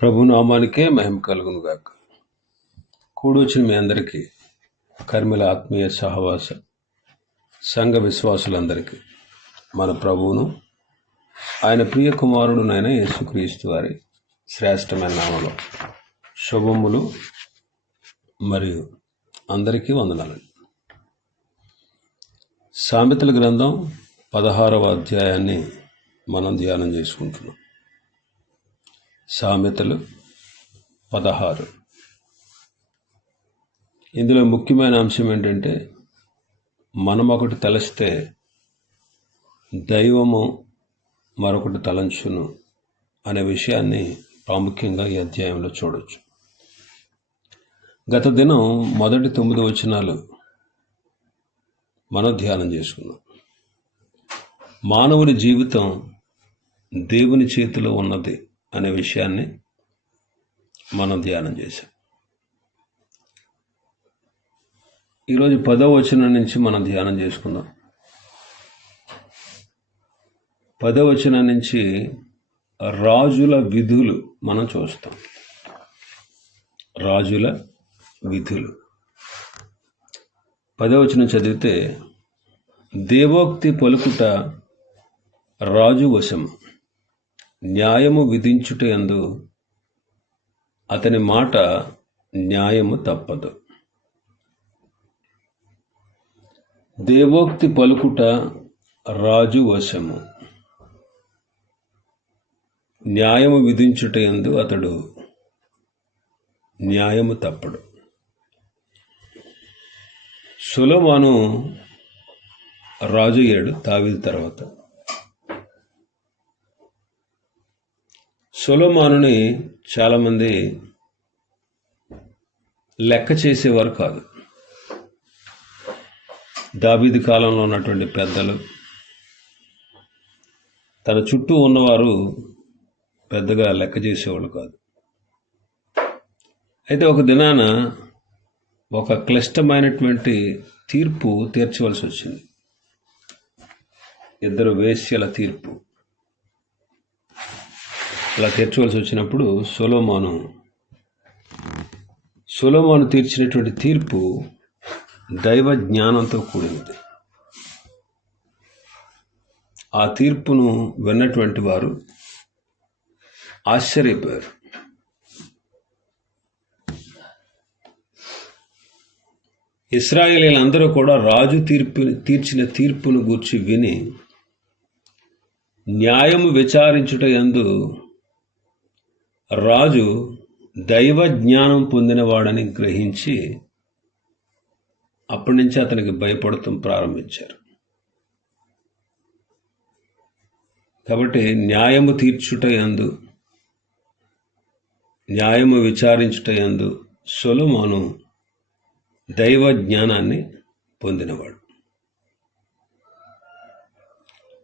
ప్రభునామానికే మహిమ కలుగును గాక. కూడొచ్చిన మీ అందరికీ, కర్మిల ఆత్మీయ సహవాస సంఘ విశ్వాసులందరికీ మన ప్రభువును ఆయన ప్రియ కుమారుడునైన యేసుక్రీస్తు వారి శ్రేష్టమైన నామములో శుభములు మరియు అందరికీ వందనాలు. సామెతల గ్రంథం 16వ అధ్యాయాన్ని మనం ధ్యానం చేసుకుంటున్నాం. సామెతలు 16. ఇందులో ముఖ్యమైన అంశం ఏంటంటే, మనం ఒకటి తలస్తే దైవము మరొకటి తలంచును అనే విషయాన్ని ప్రాముఖ్యంగా ఈ అధ్యాయంలో చూడొచ్చు. గత దినం మొదటి 9 వచనాలు మనం ధ్యానం చేసుకున్నాం. మానవుని జీవితం దేవుని చేతిలో ఉన్నది అనే విషయాన్ని మనం ధ్యానం చేశాం. ఈరోజు 10వ వచనం నుంచి మనం ధ్యానం చేసుకుందాం. 10వ వచనం నుంచి రాజుల విధులు మనం చూస్తాం. రాజుల విధులు 10వ వచనం చదివితే, దేవోక్తి పలుకుట రాజు వశము, న్యాయము విధించుటయందు అతని మాట న్యాయము తప్పదు. దేవోక్తి పలుకుట రాజు వశము, న్యాయము విధించుటయందు అతడు న్యాయము తప్పడు. సొలొమోను రాజు అయ్యాడు దావీదు తర్వాత. సొలొమోనుని చాలామంది లెక్క చేసేవారు కాదు. దావీదు కాలంలో ఉన్నటువంటి పెద్దలు, తన చుట్టూ ఉన్నవారు పెద్దగా లెక్క చేసేవాళ్ళు కాదు. అయితే ఒక దినాన ఒక క్లిష్టమైనటువంటి తీర్పు తీర్చవలసి వచ్చింది. 2 వేశ్యల తీర్పు. అలా తీర్చవలసి వచ్చినప్పుడు సొలొమోను తీర్చినటువంటి తీర్పు దైవ జ్ఞానంతో కూడినది. ఆ తీర్పును విన్నటువంటి వారు ఆశ్చర్యపోయారు. ఇశ్రాయేలీయులందరూ కూడా రాజు తీర్చిన తీర్పును గూర్చి విని, న్యాయము విచారించుట యందు రాజు దైవ జ్ఞానం పొందినవాడని గ్రహించి అప్పటి నుంచి అతనికి భయపడటం ప్రారంభించారు. కాబట్టి న్యాయము తీర్చుట యందు, న్యాయము విచారించుట యందు సొలొమోను దైవ జ్ఞానాన్ని పొందినవాడు.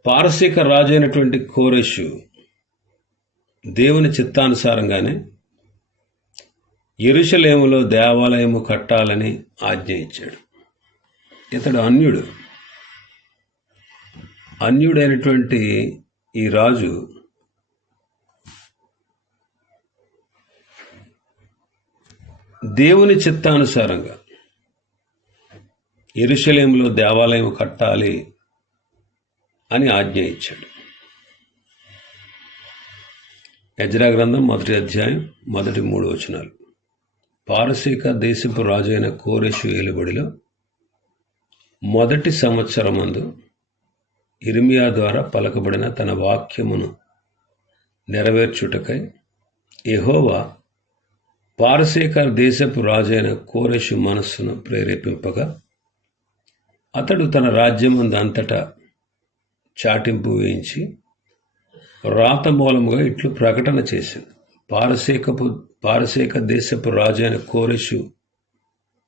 పారసీక రాజు అయినటువంటి కోరెషు దేవుని చిత్తానుసారంగానే యెరూషలేములో దేవాలయము కట్టాలని ఆజ్ఞ ఇచ్చాడు. ఇతడు అన్యుడైనటువంటి ఈ రాజు దేవుని చిత్తానుసారంగా యెరూషలేములో దేవాలయం కట్టాలి అని ఆజ్ఞ ఇచ్చాడు. ఎజ్రా గ్రంథం 1వ అధ్యాయం 1-3 వచనాలు. పారసీక దేశపు రాజు అయిన కోరెషు ఏలుబడిలో 1వ సంవత్సరమందు యిర్మీయా ద్వారా పలకబడిన తన వాక్యమును నెరవేర్చుటకై యెహోవా పారసీక దేశపు రాజు అయిన కోరెషు మనస్సును ప్రేరేపింపగా, అతడు తన రాజ్యమందంతటా చాటింపు వేయించి రాత మూలముగా ఇట్లు ప్రకటన చేసింది. పారసీక దేశపు రాజు అయిన కోరెషు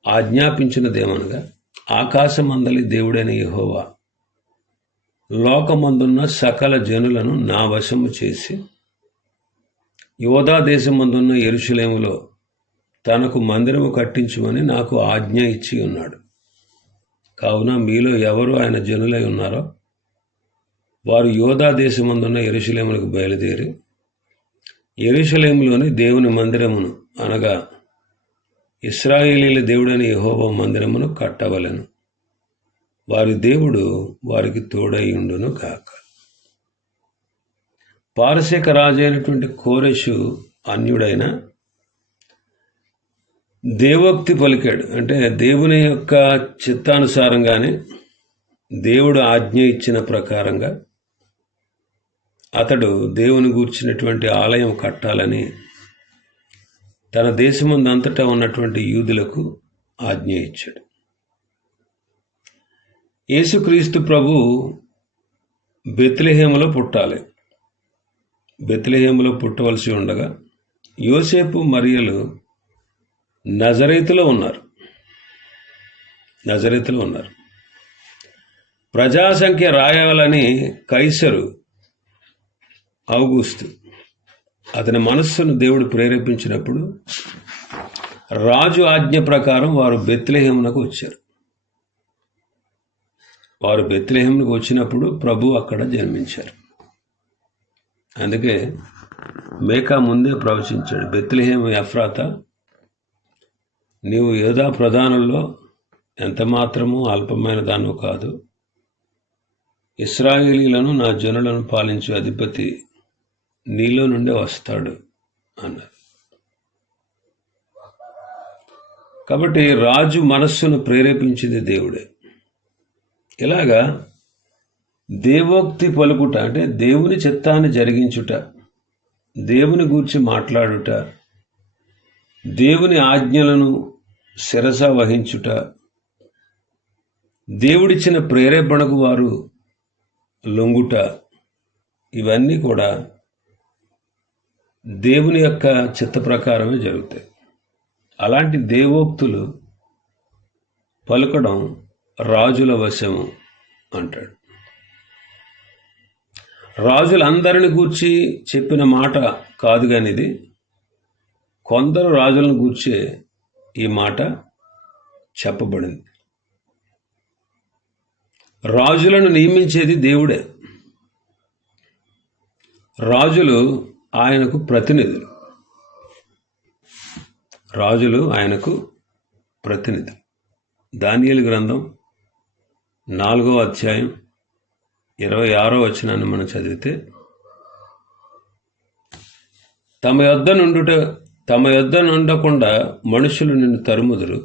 ఆజ్ఞాపించినదేమనగా, ఆకాశమందలి దేవుడైన యెహోవా లోకమందున్న సకల జనులను నా వశము చేసి యూదా దేశమందున్న యెరూషలేములో తనకు మందిరము కట్టించుమని నాకు ఆజ్ఞ ఇచ్చి ఉన్నాడు. కావున మీలో ఎవరు ఆయన జనులై ఉన్నారో వారు యూదా దేశమందున్న యెరూషలేములకు బయలుదేరి యెరూషలేములోని దేవుని మందిరమును అనగా ఇశ్రాయేలీల దేవుడైన యెహోవా మందిరమును కట్టవలెను. వారి దేవుడు వారికి తోడైయుండును గాక. పారసీక రాజు అయినటువంటి కోరెషు అన్యుడైన దేవోక్తి పలికాడు. అంటే దేవుని యొక్క చిత్తానుసారంగానే దేవుడు ఆజ్ఞ ఇచ్చిన ప్రకారంగా అతడు దేవుని గూర్చినటువంటి ఆలయం కట్టాలని తన దేశమందంతటా ఉన్నటువంటి యూదులకు ఆజ్ఞ ఇచ్చాడు. యేసుక్రీస్తు ప్రభు బెత్లెహేములో పుట్టాలి. బెత్లెహేములో పుట్టవలసి ఉండగా యోసేపు మరియలు నజరేతులో ఉన్నారు. ప్రజాసంఖ్య రాయాలని కైసరు ఔగుస్తు అతని మనస్సును దేవుడు ప్రేరేపించినప్పుడు రాజు ఆజ్ఞ ప్రకారం వారు బెత్లెహేమునకు వచ్చారు. వారు బెత్లెహేమునకు వచ్చినప్పుడు ప్రభు అక్కడ జన్మించారు. అందుకే మేకా ముందే ప్రవచించాడు, బెత్లెహేము ఎఫ్రాతా, నీవు యూదా ప్రధానుల్లో ఎంత మాత్రమూ అల్పమైన దానివి కాదు. ఇశ్రాయేలీలను నా జనులను పాలించే అధిపతి నీలో నుండే వస్తాడు అన్నారు. కాబట్టి రాజు మనస్సును ప్రేరేపించింది దేవుడే. ఇలాగా దేవోక్తి పలుకుట అంటే దేవుని చిత్తాన్ని జరిగించుట, దేవుని గూర్చి మాట్లాడుట, దేవుని ఆజ్ఞలను శిరస వహించుట, దేవుడిచ్చిన ప్రేరేపణకు వారు లొంగుట, ఇవన్నీ కూడా దేవుని యొక్క చిత్త ప్రకారమే జరుగుతాయి. అలాంటి దేవోక్తులు పలుకడం రాజుల వశము అంటాడు. రాజులందరిని గూర్చి చెప్పిన మాట కాదు కానీ ఇది కొందరు రాజులను గూర్చే ఈ మాట చెప్పబడింది. రాజులను నియమించేది దేవుడే. రాజులు ఆయనకు ప్రతినిధులు. దానియేలు గ్రంథం 4వ అధ్యాయం 26వ వచనాన్ని మనం చదివితే, తమ యొద్ద నుండకుండా మనుషులు నిన్ను తరుముదురు.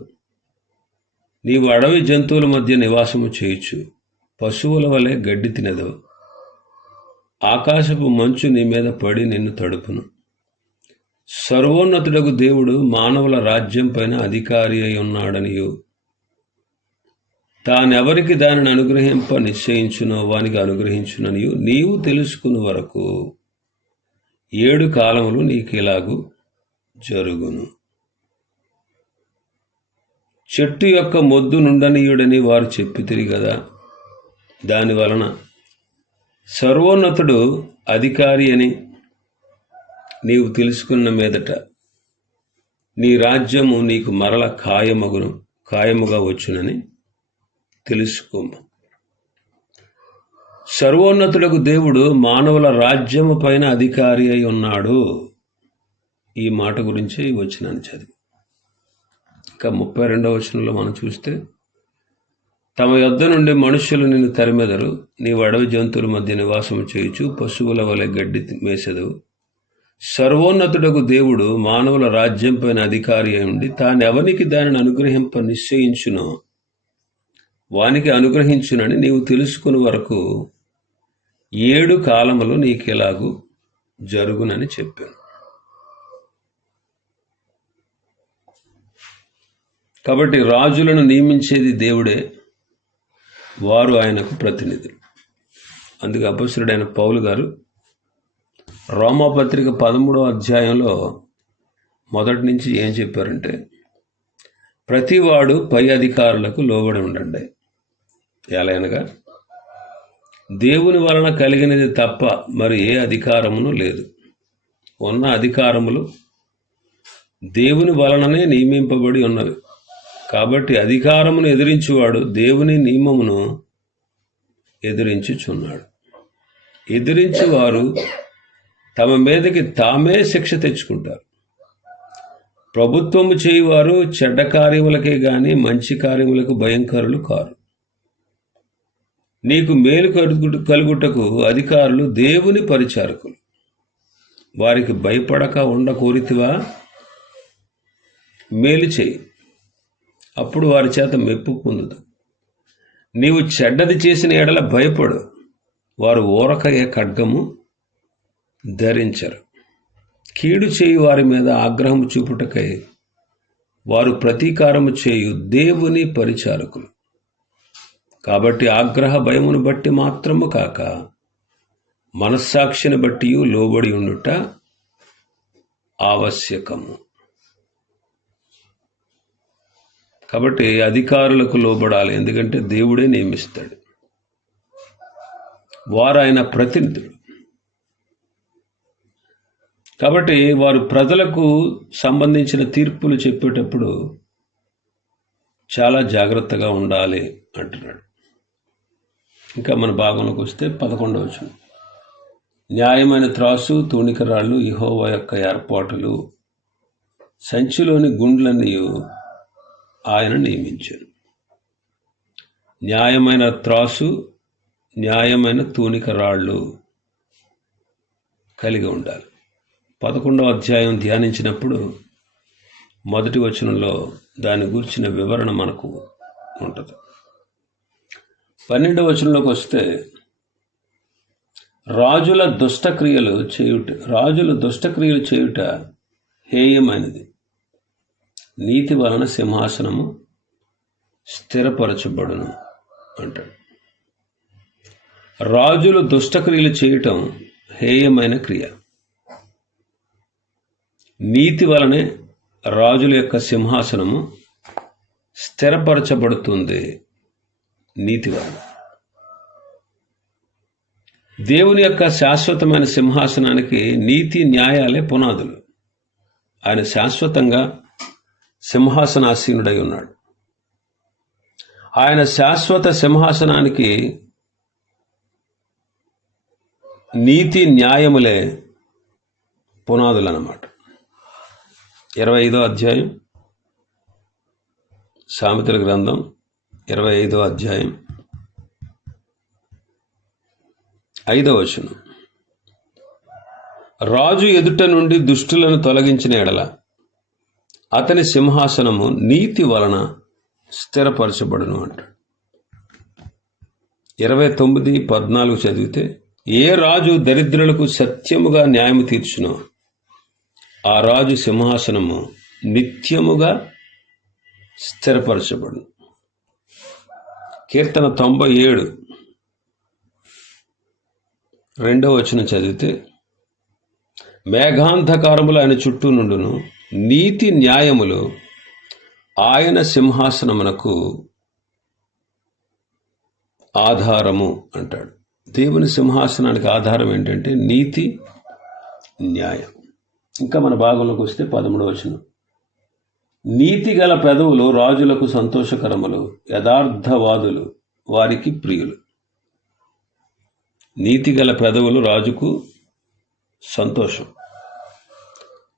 నీవు అడవి జంతువుల మధ్య నివాసము చేయొచ్చు. పశువుల వలె గడ్డి తినదవు. ఆకాశపు మంచు నీ మీద పడి నిన్ను తడుపును. సర్వోన్నతుడగు దేవుడు మానవుల రాజ్యం పైన అధికారి అయి ఉన్నాడనియు, తానెవరికి దానిని అనుగ్రహింప నిశ్చయించునో వానికి అనుగ్రహించుననియు నీవు తెలుసుకుని వరకు 7 కాలములు నీకు ఇలాగు జరుగును. చెట్టు యొక్క మొద్దు నుండనీయుడని వారు చెప్పితిరి గదా. దాని వలన సర్వోన్నతుడు అధికారి అని నీవు తెలుసుకున్న మీదట నీ రాజ్యము నీకు మరల ఖాయముగా వచ్చునని తెలుసుకోము. సర్వోన్నతుడకు దేవుడు మానవుల రాజ్యము పైన అధికారి అయి ఉన్నాడు. ఈ మాట గురించి ఈ వచనాన్ని చదివి ఇంకా 32వ వచనంలో మనం చూస్తే, తమ యొద్ద నుండి మనుష్యులు నిన్ను తరిమెదరు. నీవు అడవి జంతువుల మధ్య నివాసము చేయుచు. పశువుల వలె గడ్డి మేసెదవు. సర్వోన్నతుడకు దేవుడు మానవుల రాజ్యం పైన అధికారి అయి ఉండి తానెవనికి దానిని అనుగ్రహింప నిశ్చయించునో వానికి అనుగ్రహించునని నీవు తెలుసుకుని వరకు 7 కాలములు నీకెలాగూ జరుగునని చెప్పాను. కాబట్టి రాజులను నియమించేది దేవుడే, వారు ఆయనకు ప్రతినిధులు. అందుకే అపొస్తలుడైన పౌలు గారు రోమాపత్రిక 13వ అధ్యాయంలో మొదటి నుంచి ఏం చెప్పారంటే, ప్రతివాడు పై అధికారులకు లోబడి ఉండండి. ఎలాగనగా దేవుని వలన కలిగినది తప్ప మరి ఏ అధికారమును లేదు. ఉన్న అధికారములు దేవుని వలననే నియమింపబడి ఉన్నవి. కాబట్టి అధికారమును ఎదిరించువాడు దేవుని నియమమును ఎదిరించుచున్నాడు. ఎదిరించువారు తమ మీదకి తామే శిక్ష తెచ్చుకుంటారు. ప్రభుత్వము చేయువారు చెడ్డ కార్యములకే గాని మంచి కార్యములకు భయంకరులు కారు. నీకు మేలు కలుగుటకు అధికారులు దేవుని పరిచారకులు. వారికి భయపడక ఉండకూరితివా? మేలు చేయి, అప్పుడు వారి చేత మెప్పు పొందుదు. నీవు చెడ్డది చేసిన ఎడల భయపడు, వారు ఊరకయ్యే ఖడ్గము ధరించరు. కీడు చేయు వారి మీద ఆగ్రహము చూపుటకై వారు ప్రతీకారము చేయు దేవుని పరిచారకులు. కాబట్టి ఆగ్రహ భయమును బట్టి మాత్రము కాక మనస్సాక్షిని బట్టి లోబడి ఉండుట ఆవశ్యకము. కాబట్టి అధికారులకు లోబడాలి, ఎందుకంటే దేవుడే నియమిస్తాడు. వారు ఆయన ప్రతినిధులు. కాబట్టి వారు ప్రజలకు సంబంధించిన తీర్పులు చెప్పేటప్పుడు చాలా జాగ్రత్తగా ఉండాలి అంటున్నాడు. ఇంకా మన భాగంలోకి వస్తే 11వ వచనం. న్యాయమైన త్రాసు, తూనికరాళ్ళు యెహోవా యొక్క ఏర్పాటులు, సంచిలోని గుండ్లన్నీ ఆయన నియమించారు. న్యాయమైన త్రాసు, న్యాయమైన తూనికరాళ్ళు కలిగి ఉండాలి. 11వ అధ్యాయం ధ్యానించినప్పుడు మొదటి వచనంలో దాని గురించిన వివరణ మనకు ఉంటుంది. 12వ వచనంలోకి వస్తే రాజుల దుష్టక్రియలు చేయుట హేయమైనది, నీతి వలన సింహాసనము స్థిరపరచబడును అంటాడు. రాజులు దుష్టక్రియలు చేయటం హేయమైన క్రియ. నీతి వలనే రాజుల యొక్క సింహాసనము స్థిరపరచబడుతుంది. నీతి వలన దేవుని యొక్క శాశ్వతమైన సింహాసనానికి నీతి న్యాయాలే పునాదులు. ఆయన శాశ్వతంగా సింహాసనాసీనుడై ఉన్నాడు. ఆయన శాశ్వత సింహాసనానికి నీతి న్యాయములే పునాదులు అన్నమాట. 25వ అధ్యాయం సామెతల గ్రంథం 25వ అధ్యాయం 5వ వచనం. రాజు ఎదుట నుండి దుష్టులను తొలగించిన ఎడల అతని సింహాసనము నీతి వలన స్థిరపరచబడును అంటాడు. 29:14 చదివితే, ఏ రాజు దరిద్రులకు సత్యముగా న్యాయము తీర్చునో ఆ రాజు సింహాసనము నిత్యముగా స్థిరపరచబడును. కీర్తన 97 2వ వచనం చదివితే, మేఘాంధకారములు ఆయన చుట్టూ నుండును, నీతి న్యాయములు ఆయన సింహాసనమునకు ఆధారము అంటాడు. దేవుని సింహాసనానికి ఆధారం ఏంటంటే నీతి న్యాయం. ఇంకా మన భాగంలోకి వస్తే 13వ వచనం. నీతి గల పెదవులు రాజులకు సంతోషకరములు, యథార్థవాదులు వారికి ప్రియులు. నీతి గల పెదవులు రాజుకు సంతోషం,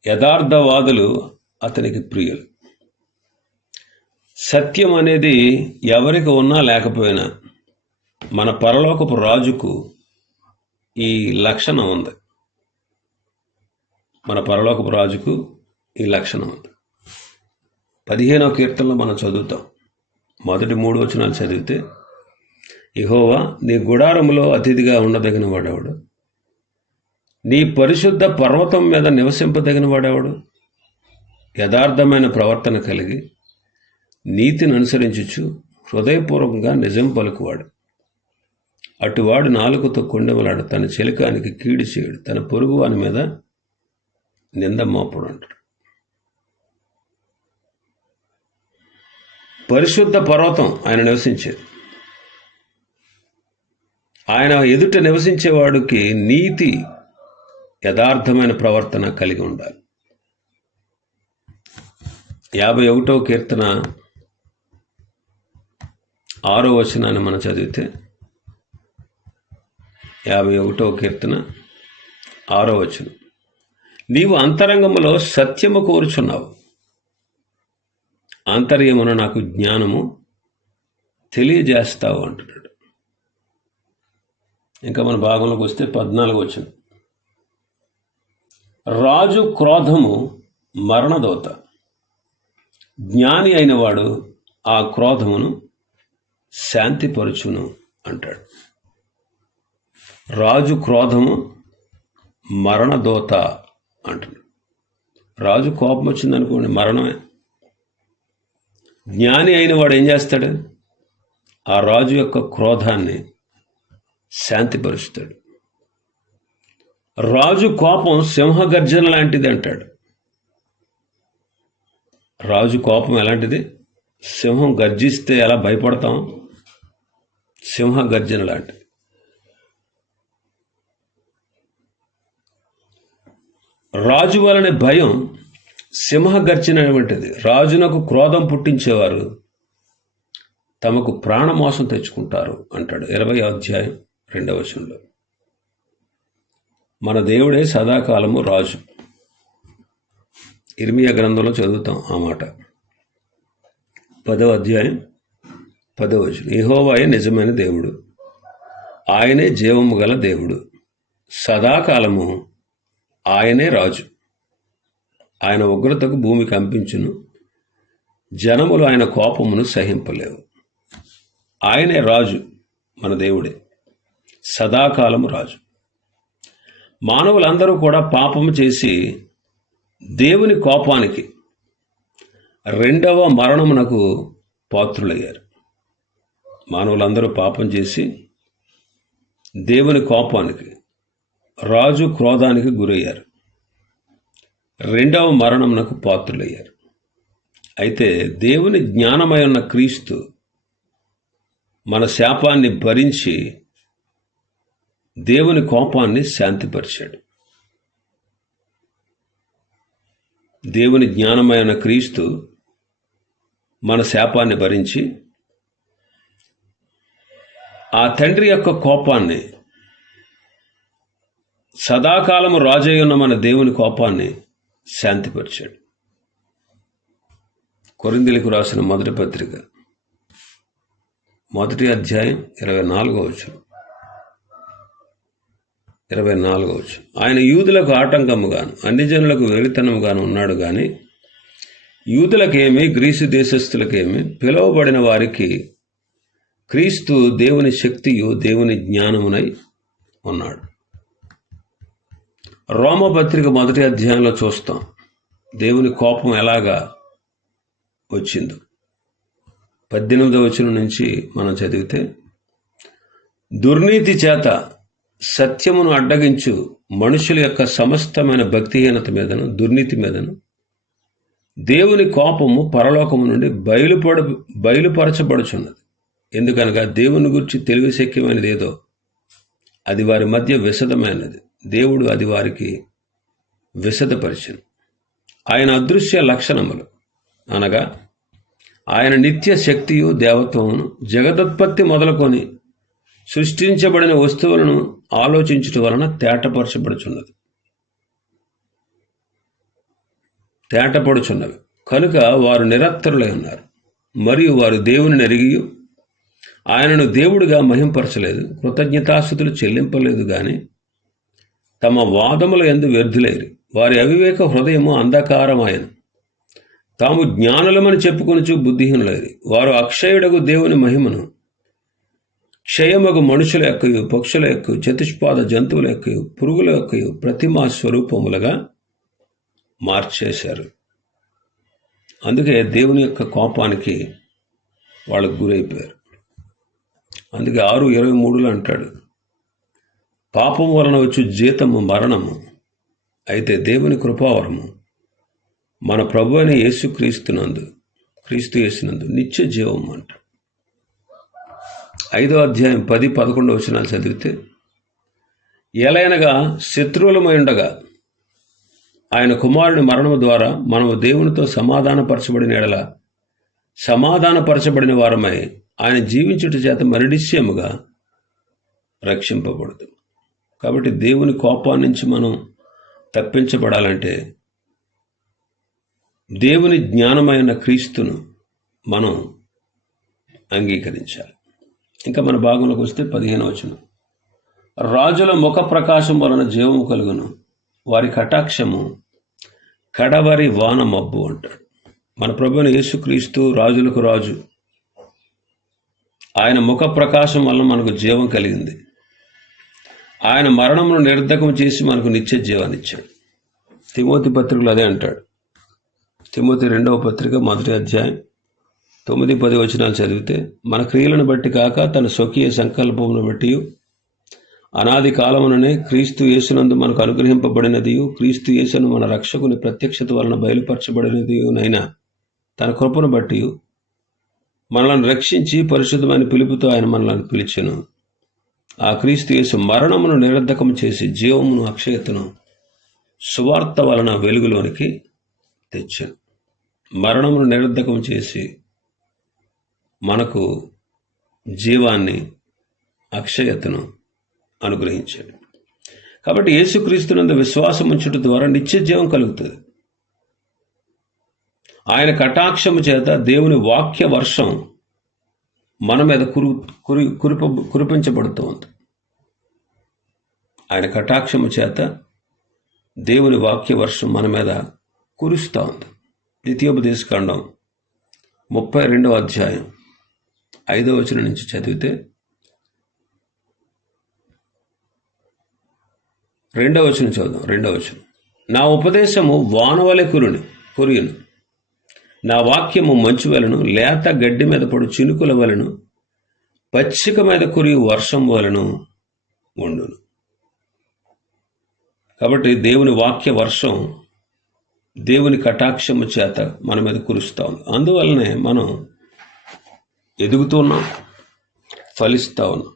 యథార్థవాదులు అతనికి ప్రియులు. సత్యం అనేది ఎవరికి ఉన్నా లేకపోయినా మన పరలోకపు రాజుకు ఈ లక్షణం ఉంది. మన పరలోకపు రాజుకు ఈ లక్షణం ఉంది. 15వ కీర్తనలో మనం చదువుతాం. మొదటి 3 వచనాలు చదివితే, యెహోవా నీ గుడారములో అతిథిగా ఉండదగిన వాడెవడు? నీ పరిశుద్ధ పర్వతం మీద నివసింపదగిన వాడెవడు? యథార్థమైన ప్రవర్తన కలిగి నీతిని అనుసరించుచు హృదయపూర్వకంగా నిజం పలుకువాడు. అటువాడు నాలుకతో కొండెమలాడు, తన చెలికానికి కీడు చేయడు, తన పొరుగు వాని మీద నింద మోపడు అంటాడు. పరిశుద్ధ పర్వతం ఆయన నివసించేది. ఆయన ఎదుట నివసించేవాడికి నీతి, యథార్థమైన ప్రవర్తన కలిగి ఉండాలి. 51వ కీర్తన 6వ వచనాన్ని మనం చదివితే, 51వ కీర్తన 6వ వచనం, నీవు అంతరంగములో సత్యము కోరుచున్నావు, ఆంతర్యమున నాకు జ్ఞానము తెలియజేస్తావు అంటున్నాడు. ఇంకా మన భాగంలోకి వస్తే 14వ వచనం, రాజు క్రోధము మరణదోత, జ్ఞాని అయిన వాడు ఆ క్రోధమును శాంతిపరచును అంటాడు. రాజు క్రోధము మరణదోత అంటున్నాడు. రాజు కోపం వచ్చిందనుకోండి, మరణమే. జ్ఞాని అయిన వాడు ఏం చేస్తాడు? ఆ రాజు యొక్క క్రోధాన్ని శాంతిపరుస్తాడు. రాజు కోపం సింహగర్జన లాంటిది అంటాడు. రాజు కోపం ఎలాంటిది? సింహం గర్జిస్తే ఎలా భయపడతాం, సింహ గర్జన లాంటిది. రాజు వలన భయం సింహ గర్జన వంటిది. రాజునకు క్రోధం పుట్టించేవారు తమకు ప్రాణమోసం తెచ్చుకుంటారు అంటాడు 20వ అధ్యాయం 2వ వచనంలో. మన దేవుడే సదాకాలము రాజు. ఇర్మియా గ్రంథంలో చదువుతాం ఆ మాట. 10వ అధ్యాయం 10వ వచనం, యెహోవాయే నిజమైన దేవుడు, ఆయనే జీవము గల దేవుడు, సదాకాలము ఆయనే రాజు. ఆయన ఉగ్రతకు భూమి కంపించును, జనములు ఆయన కోపమును సహింపలేవు. ఆయనే రాజు, మన దేవుడే సదాకాలము రాజు. మానవులందరూ కూడా పాపము చేసి దేవుని కోపానికి, రెండవ మరణమునకు పాత్రులయ్యారు. మానవులందరూ పాపం చేసి దేవుని కోపానికి, రాజు క్రోధానికి గురయ్యారు, రెండవ మరణమునకు పాత్రులయ్యారు. అయితే దేవుని జ్ఞానమై ఉన్న క్రీస్తు మన శాపాన్ని భరించి దేవుని కోపాన్ని శాంతిపరిచాడు. దేవుని జ్ఞానమైన క్రీస్తు మన శాపాన్ని భరించి ఆ తండ్రి యొక్క కోపాన్ని, సదాకాలము రాజయ్య ఉన్న మన దేవుని కోపాన్ని శాంతిపరిచాడు. కొరింథీయులకు రాసిన మొదటి పత్రిక 1వ అధ్యాయం 24వ వచనం, 24వ వచనం, ఆయన యూదులకు ఆటంకముగాను అన్ని జనులకు వెలితనముగాను ఉన్నాడు గాని యూదులకేమి గ్రీసు దేశస్థులకేమి పిలువబడిన వారికి క్రీస్తు దేవుని శక్తియు దేవుని జ్ఞానమునై ఉన్నాడు. రోమపత్రిక 1వ అధ్యాయంలో చూస్తాం దేవుని కోపం ఎలాగా వచ్చిందో. 18వ వచనం నుంచి మనం చదివితే, దుర్నీతి చేత సత్యమును అడ్డగించు మనుషుల యొక్క సమస్తమైన భక్తిహీనత మీదను దుర్నీతి మీదను దేవుని కోపము పరలోకము నుండి బయలుపరచబడుచున్నది. ఎందుకనగా దేవుని గురించి తెలివిశక్యమైనది ఏదో అది వారి మధ్య విశదమైనది, దేవుడు అది వారికి విశదపరిచెను. ఆయన అదృశ్య లక్షణములు అనగా ఆయన నిత్య శక్తియు దేవత్వమును జగదుత్పత్తి మొదలుకొని సృష్టించబడిన వస్తువులను ఆలోచించుట వలన తేటపడుచున్నవి కనుక వారు నిరత్తరులై ఉన్నారు. మరియు వారు దేవుని ఎరిగి ఆయనను దేవుడిగా మహింపరచలేదు, కృతజ్ఞతాస్తుతులు చెల్లింపలేదు గాని తమ వాదముల యందు వ్యర్థులైరి. వారి అవివేక హృదయము అంధకారమాయను, తాము జ్ఞానులమని చెప్పుకొనుచు బుద్ధిహీనులైరి. వారు అక్షయుడగు దేవుని మహిమను క్షయమగు మనుషుల యొక్కయు పక్షుల యొక్కయు చతుష్పాద జంతువుల యొక్కయు పురుగుల యొక్కయు ప్రతిమా స్వరూపములుగా మార్చేశారు. అందుకే దేవుని యొక్క కోపానికి వాళ్ళకు గురైపోయారు. అందుకే 6:23 అంటాడు, పాపం వలన వచ్చు జీతము మరణము, అయితే దేవుని కృపావరము మన ప్రభు అయిన క్రీస్తు యేసునందు నిత్య జీవం అంట. 5వ అధ్యాయం 10-11 వచనాలు చదివితే, ఎలయనగా శత్రువులమై ఉండగా ఆయన కుమారుని మరణము ద్వారా మనము దేవునితో సమాధానపరచబడిన ఎడల సమాధానపరచబడిన వారమై ఆయన జీవించుట చేత మరినిశ్చయముగా రక్షింపబడదు. కాబట్టి దేవుని కోపాన్ని నుంచి మనం తప్పించబడాలంటే దేవుని జ్ఞానమైన క్రీస్తును మనం అంగీకరించాలి. ఇంకా మన భాగంలోకి వస్తే 15వ వచనం, రాజుల ముఖ ప్రకాశం వలన జీవము కలుగును, వారి కటాక్షము కడవరి వాన మబ్బు అంటాడు. మన ప్రభువైన యేసుక్రీస్తు రాజులకు రాజు. ఆయన ముఖ ప్రకాశం వలన మనకు జీవం కలిగింది. ఆయన మరణమును నిర్ధకం చేసి మనకు నిత్య జీవాన్ని ఇచ్చాడు. తిమోతి పత్రికలు అదే అంటాడు. తిమోతి 2వ పత్రిక 1వ అధ్యాయం 9-10 వచనాలు చదివితే, మన క్రియలను బట్టి కాక తన స్వకీయ సంకల్పమును బట్టి అనాది కాలముననే క్రీస్తు యేసునందు మనకు అనుగ్రహింపబడినదియు, క్రీస్తు యేసును మన రక్షకుని ప్రత్యక్షత వలన బయలుపరచబడినదియునైనా తన కృపను బట్టి మనల్ని రక్షించి పరిశుద్ధమైన పిలుపుతో ఆయన మనల్ని పిలిచెను. ఆ క్రీస్తు యేసు మరణమును నిరర్ధకం చేసి జీవమును అక్షయతను సువార్త వలన వెలుగులోనికి తెచ్చాను. మరణమును నిరర్ధకం చేసి మనకు జీవాన్ని, అక్షయతను అనుగ్రహించాడు. కాబట్టి యేసుక్రీస్తునందు విశ్వాసం ఉంచుట ద్వారా నిత్య జీవం కలుగుతుంది. ఆయన కటాక్షము చేత దేవుని వాక్య వర్షం మన మీద కురిపించబడుతూ ఉంది. ఆయన కటాక్షము చేత దేవుని వాక్య వర్షం మన మీద కురుస్తూ ఉంది. ద్వితీయోపదేశకాండం 32వ అధ్యాయం 5వ వచనం నుంచి చదివితే, 2వ వచనం చదువుదాం. 2వ వచనం, నా ఉపదేశము వానవలె కురియును, నా వాక్యము మంచు వలెను, లేత గడ్డి మీద పడు చినుకుల వలెను, పచ్చిక మీద కురియు వర్షం వలెను ఉండును. కాబట్టి దేవుని వాక్య వర్షం దేవుని కటాక్షము చేత మన మీద కురుస్తూ ఉంది. అందువల్లనే మనం ఎదుగుతూ ఉన్నాం, ఫలిస్తూ ఉన్నాం.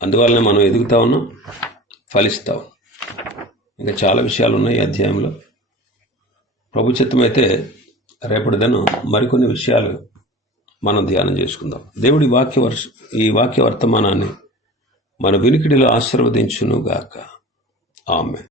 అందువల్లనే మనం ఎదుగుతూ ఉన్నాం, ఫలిస్తూ ఉన్నాం. ఇంకా చాలా విషయాలు ఉన్నాయి ఈ అధ్యాయంలో. ప్రభు చిత్తమైతే రేపటి దినం మరికొన్ని విషయాలు మనం ధ్యానం చేసుకుందాం. దేవుడి ఈ వాక్య వర్తమానాన్ని మన వినికిడిలో ఆశీర్వదించును గాక. ఆమేన్.